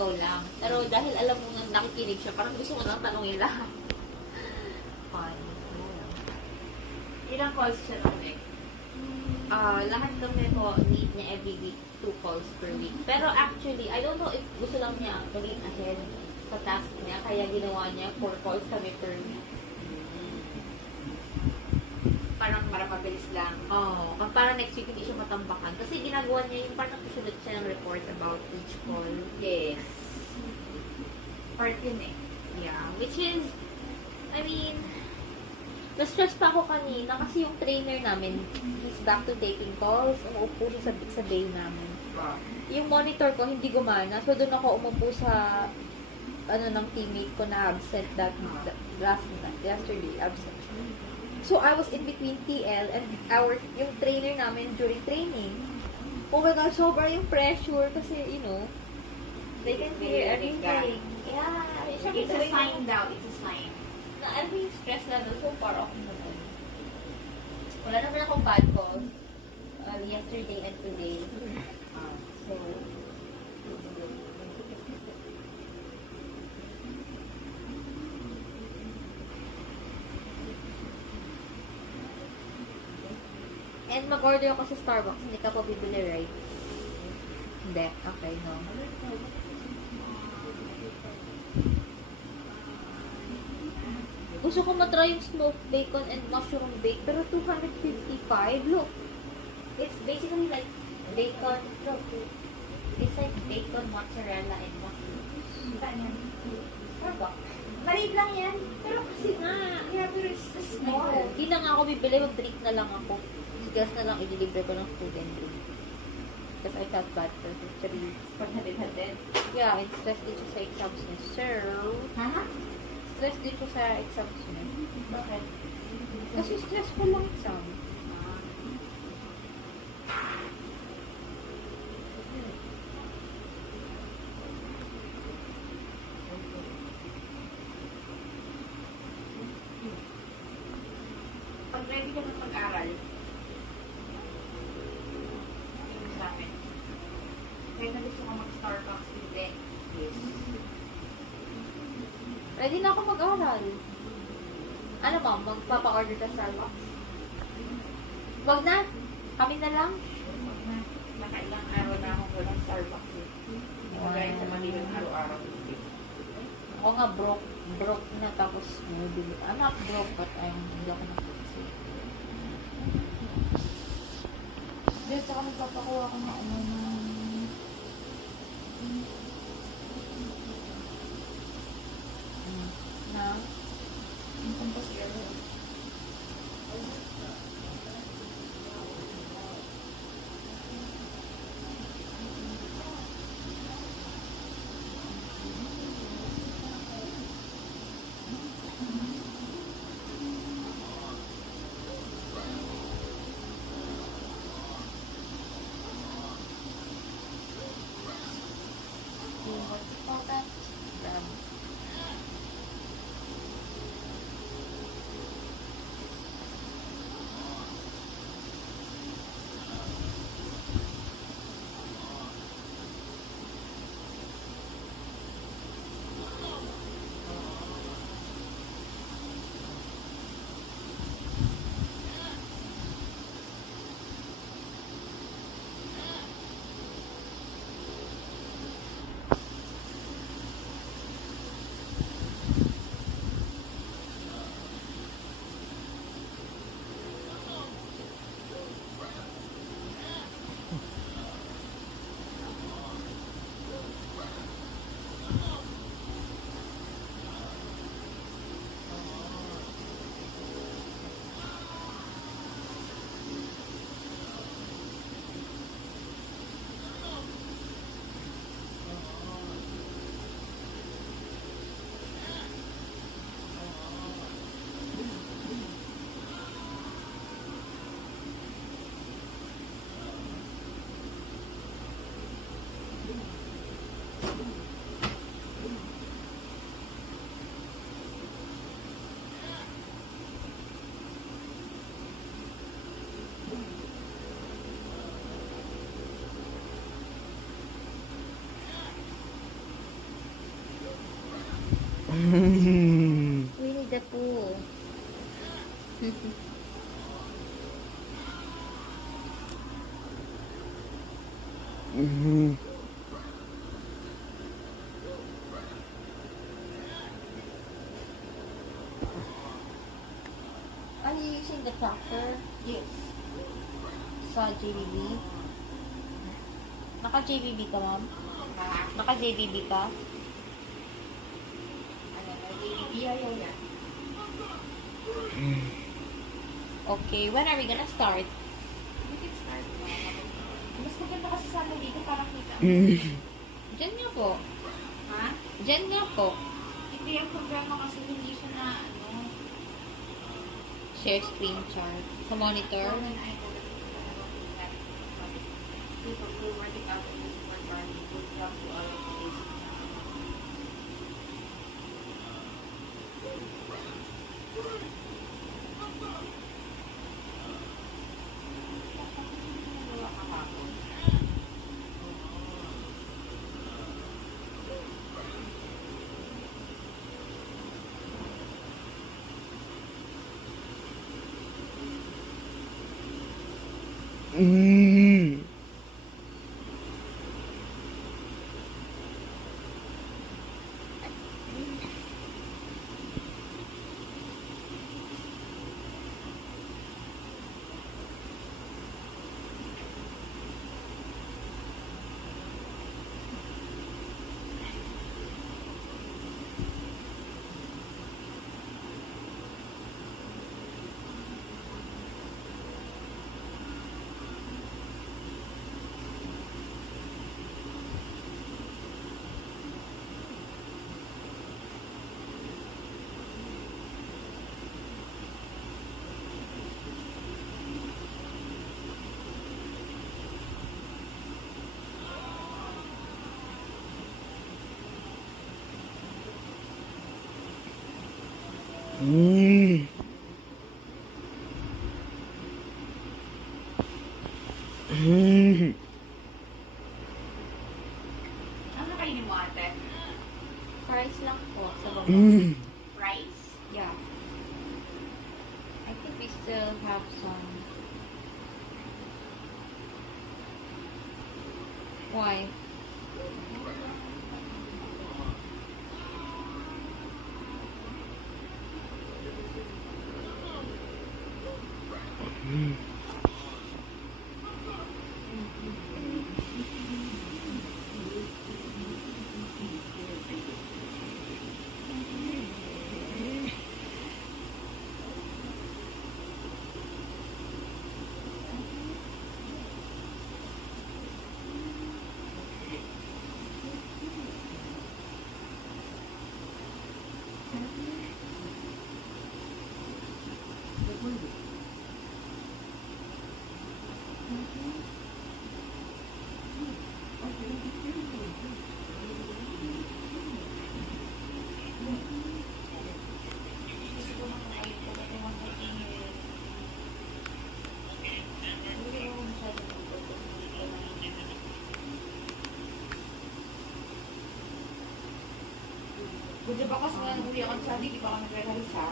ikaw lang. Pero dahil alam mo nga nakikinig siya, parang gusto mo nang tanongin lahat. Fine. Ilang calls siya ng neck? Lahat kami po need niya every week, 2 calls per week. Pero actually, I don't know if gusto lang niya maging ahead sa task niya, kaya ginawa niya 4 calls kami per week. Parang para mabilis lang. Oo, para next week hindi siya matambakan. Kasi ginagawa niya yung parang nagsusulat siya ng report about each call. Yes. Part yun eh. Yeah, which is, I mean, na-stress pa ako kanina kasi yung trainer namin, he's back to taking calls. Umuupo siya sa day namin. Yung monitor ko hindi gumana, so doon ako umupo sa ng teammate ko na absent yesterday, absent. So, I was in between TL and yung trainer namin during training. Oh my God, sobra yung pressure kasi, you know, they can hear everything. Yeah, It's a sign daw. It's a sign. Na ano yung stress level so far okay naman. Wala naman akong bad calls yesterday and today. So, and mag-order ako sa Starbucks. Hindi ka pa bibili, right? Hindi. Okay, no. Gusto ko matry yung smoked bacon and mushroom bake, pero 255. Look. It's basically like bacon. Look. It's like bacon, mozzarella, and mushroom. Saan yan? Starbucks. Maliit lang yan. Pero kasi nga, yeah, pero it's small. Hindi na nga ako bibili. Mag-treat na lang ako. Gas na lang i-deliver ko ng food and drink. Because I felt bad for the 3. Pag hatid-hatid. Yeah, and stress dito sa exams niya. Sir, Ha? stress dito sa exams niya. Bakit? Kasi stressful lang exam. Pag ready ka ng mag-aral, yung sa amin, kaya na gusto ko mag-Starbucks hindi. Yes. Ready na ako mag-aral. Ano ba? Magpapa-order ka sa Starbucks? Wag na. Kami na lang. Nakailang araw na akong walang Starbucks eh. Kaya sa Manila araw-araw. Ako nga broke na tapos bumibili. I'm not broke but hindi ako nakakasi. Dito ako magpapakuha ko na Na? yung kumpas yelo. What do you call that? Winnie the Pooh. Are you using the tracker Yes. sa JBB? Naka-JBB ka, ma'am? Ha? Naka-JBB ka? Ano na, JBB ayaw yan. Okay, when are we gonna start? We can start na. Mas maganda kasi sana dito para kita. Diyan nga po. Ha? Diyan nga po. Hindi ang programa kasi hindi siya na ano. Share screen chart. Sa monitor. When I go to that, people will work it out in this work or will come to all of the basic. Ano kainin mo ate? Fries lang po sa baba. Rice? Yeah. I think we still have some. Why? Kung di ba kasi nga huli ako sa di ba kami nagre-release ha?